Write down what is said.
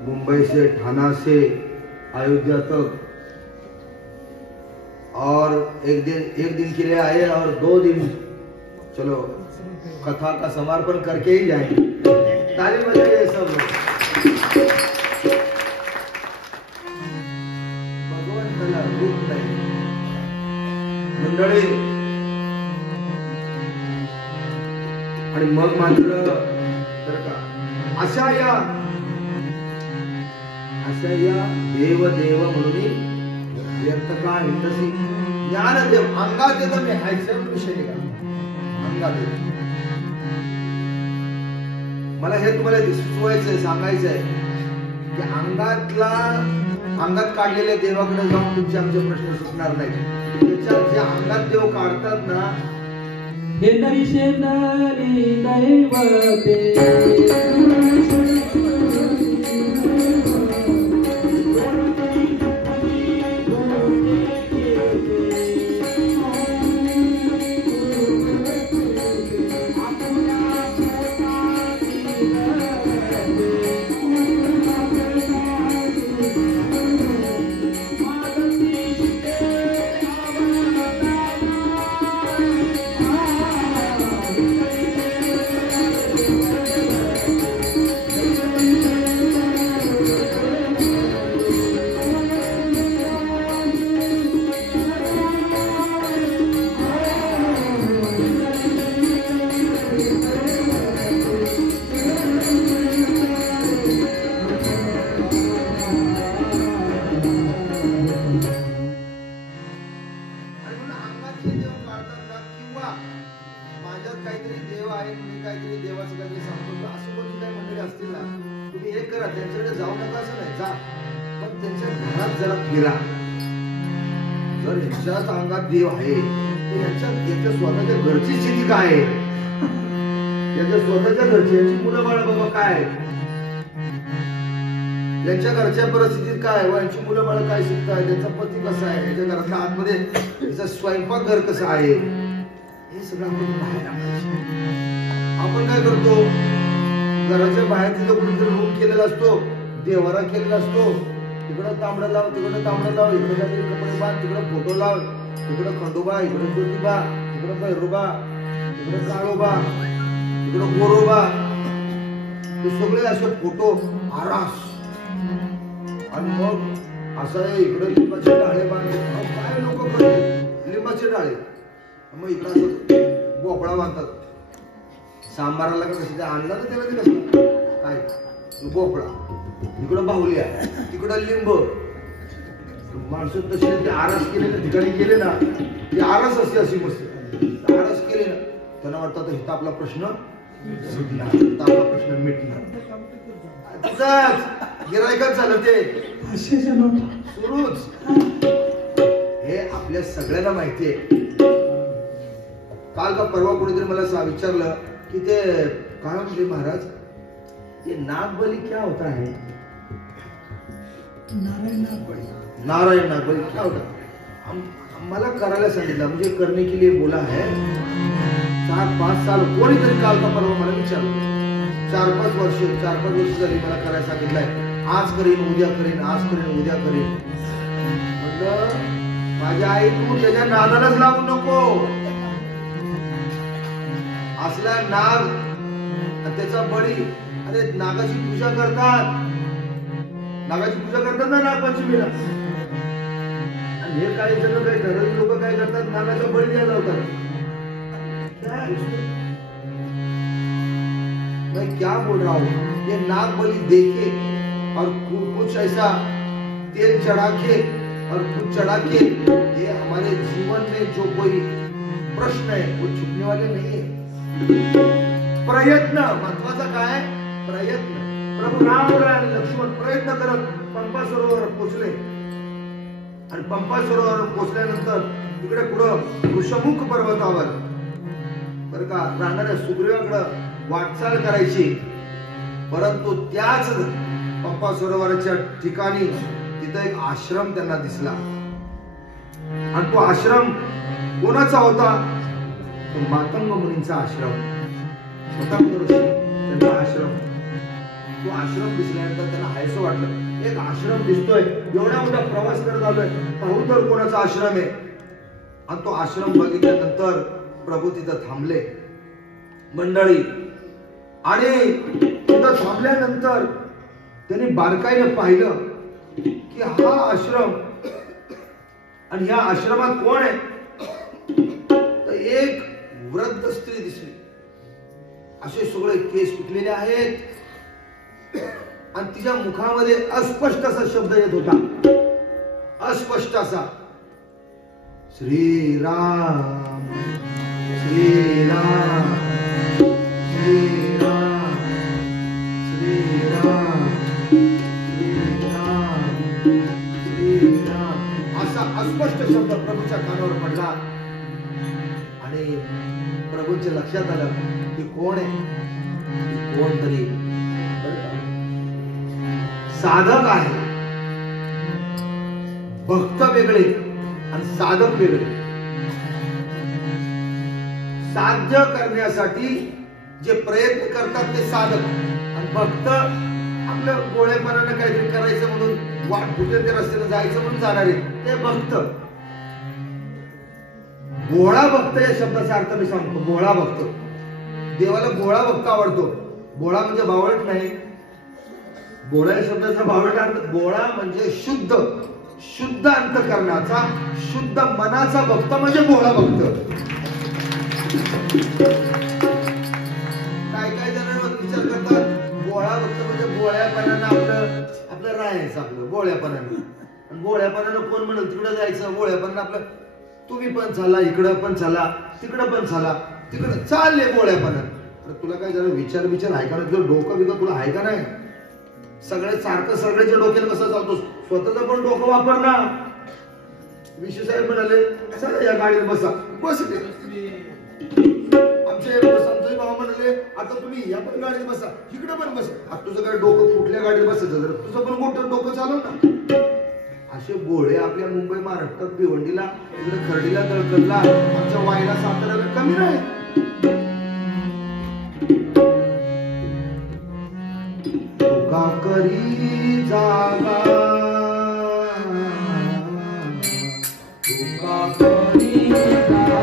मुंबई से ठाना से अयोध्या तक, और एक दिन के लिए आए और 2 दिन चलो कथा का समर्पण करके ही जाएंगे। ताली बजाइए सब लोग। भगवंताला रूप नाही मंडळी, आणि मग मात्र तर का अशा या देव देव म्हणून व्यर्थ का हिंदसी ज्ञानदेव अंगात येतं मी हायचं विषय का अंगात येत। मला हे तुम्हाला सुचवायचंय, सांगायचंय की अंगात काढलेल्या देवाकडे जाऊन तुमचे आमचे प्रश्न सुटणार नाही। त्याच्यात जे अंगात देव काढतात ना, हे नैशेंदरी दैवते त्यांच्याकडे जाऊ नका असं नाही, जा पण त्यांच्या घरात जरा फिरा। जर यांच्याच अंगात देव आहे तर यांच्या स्वतःच्या घरची स्थिती काय आहे, यांच्या स्वतःच्या घरची यांची मुलं बाळ बाबा काय, यांच्या घरच्या परिस्थितीत काय, यांची मुलं बाळ काय शिकताय, त्यांचा पती कसा आहे, त्यांच्या घरातल्या आतमध्ये त्यांचा स्वयंपाक घर कसं आहे, हे सगळं आपण बाहेर टाकायचं। आपण काय करतो, घराच्या बाहेर तिथं कुठेतरी रूम केलेला असतो, देवारा केलेला असतो, तिकडं तांबडा लाव, तिकडं तांबडा लाव, इकडे काहीतरी कपडे बांध, तिकडं फोटो लाव, तिकडं खंडोबा, इकडं ज्योतिबा, तिकडं भैरोबा, तिकडं काळोबा, तिकडं गोरोबा, हे सगळे असे फोटो आरास। आणि मग असं आहे इकडे लिंबाचे डाळे बांधले, काय लोक करतात लिंबाचे डाळे, मग इकडं असं भोपळा बांधतात सांबाराला का कसं आणला तर त्याला ते कसं काय भोपळा, इकडं बाहुल्या, तिकडं लिंब, माणसं तशी ते आरस केलेल्या ठिकाणी गेले ना, ती आरस असते अशी मस्त आरस केले ना, त्यांना वाटतं हिता आपला प्रश्न सुटणार, आपला प्रश्न मिटणार, गिरायकच झालं ते सुरूच। हे आपल्या सगळ्यांना माहिती आहे। काल का परवा कोणीतरी मला विचारलं कि ते काय म्हणले महाराज, ये नागबली क्या होता है? नारायण नागबली क्या होता? मला करायला सांगितलं, म्हणजे करने के लिए बोला है। 4-5 साल कोणीतरी काल का परवा मला विचारलं, 4-5 वर्ष झाली मला करायला सांगितलंय, आज करीन उद्या करीन, आज करीन उद्या करीन। म्हटलं माझ्या आई तू त्याच्या नादालाच लागू नको, असला नाग त्याचा बळी, अरे नागाची पूजा करतात, नागाची पूजा करतात ना नागपंचमीला, आणि हे काही जण काही ठराविक लोक काय करतात, नागाचा बळी द्यायला होतात। मैं क्या बोल रहा हूँ, ये नाग बलि देखे और कुछ ऐसा तेल चढ़ा के और कुछ चढ़ा के, ये हमारे जीवन में जो कोई प्रश्न है वो छुपने वाले नहीं है। प्रयत्न महत्वाचा काय, प्रयत्न। प्रभू राम आणि लक्ष्मण प्रयत्न करत पंपा सरोवर पोहोचले, आणि पंपा सरोवर पोहोचल्यानंतर तिकडे पुढे ऋषमुख पर्वतावर बर का राहणाऱ्या सुग्रीवाकडे वाटचाल करायची, परंतु त्याच पंपा सरोवराच्या ठिकाणी तिथं एक आश्रम त्यांना दिसला आणि तो आश्रम कोणाचा होता? तो मातंग मुनींचा आश्रम, स्वतंत्र ऋषी त्यांचा आश्रम. तो आश्रम दिसल्यानंतर त्यांना हायसं वाटलं, एक आश्रम दिसतोय, एवढा मोठा प्रवास करत आलोय, पाहू तर कोणाचा आश्रम आहे. आणि तो आश्रम बघितल्यानंतर प्रभू तिथं थांबले मंडळी. आणि तिथं थांबल्यानंतर त्यांनी बारकाईनं पाहिलं की हा आश्रम आणि ह्या आश्रमात कोण आहे? तर एक वृद्ध स्त्री दिसली. असे सगळे केस पिकलेले आहेत आणि तिच्या मुखामध्ये अस्पष्ट असा शब्द येत होता, अस्पष्ट असा, श्रीराम श्रीराम श्रीराम श्रीराम श्रीराम श्रीराम असा अस्पष्ट शब्द प्रभूच्या कानावर पडला. आणि प्रभूच्या लक्षात आलं की कोण आहे? कोण तरी साधक आहे. भक्त वेगळे आणि साधक वेगळे. साध्य करण्यासाठी जे प्रयत्न करतात ते साधक, आणि भक्त आपल्या गोळेपणाने काहीतरी करायचं म्हणून वाट फुटेल त्या रस्त्याने जायचं म्हणून जाणारे ते भक्त. भोळा भक्त या शब्दाचा अर्थ मी सांगतो. भोळा भक्त, देवाला भोळा भक्त आवडतो. भोळा म्हणजे बावळट नाही. भोळा या शब्दाचा बावळट अर्थ, भोळा म्हणजे शुद्ध, शुद्ध अंतःकरणाचा, शुद्ध मनाचा भक्त म्हणजे भोळा भक्त. काय काय जण विचार करतात भोळा भक्त म्हणजे भोळ्यापणानं आपलं राहायचं, आपलं भोळ्यापणानं. आणि भोळ्यापणानं कोण म्हणत तिकडं जायचं, भोळ्यापणानं आपलं तुम्ही पण चाला, इकडं पण चाला, तिकडं पण चाला, तिकडं चालले भोळ्यापणानं. तुला काय जरा विचार आहे का? तुझं डोकं बिकं तुला आहे का नाही? सगळे सारखं सगळ्याच्या डोक्याला कसं चालतोस? स्वतःच पण डोकं वापर ना. विशे साहेब म्हणाले चला या गाडीत बसा, बसले. आमचे संतोष बाबा म्हणाले आता तुम्ही या पण गाडीत बसा, इकडे पण बसा. आता तुझं काय डोकं कुठल्या गाडीत बसायचं? जर तुझं पण मोठं डोकं चालव ना. असे गोळे आपल्या मुंबई महाराष्ट्रात भिवंडीला, इकडे खर्डीला, तळकरला, आमच्या वाईला, साताऱ्याला कमी नाही. तुका करी जागा, तुका करी जागा,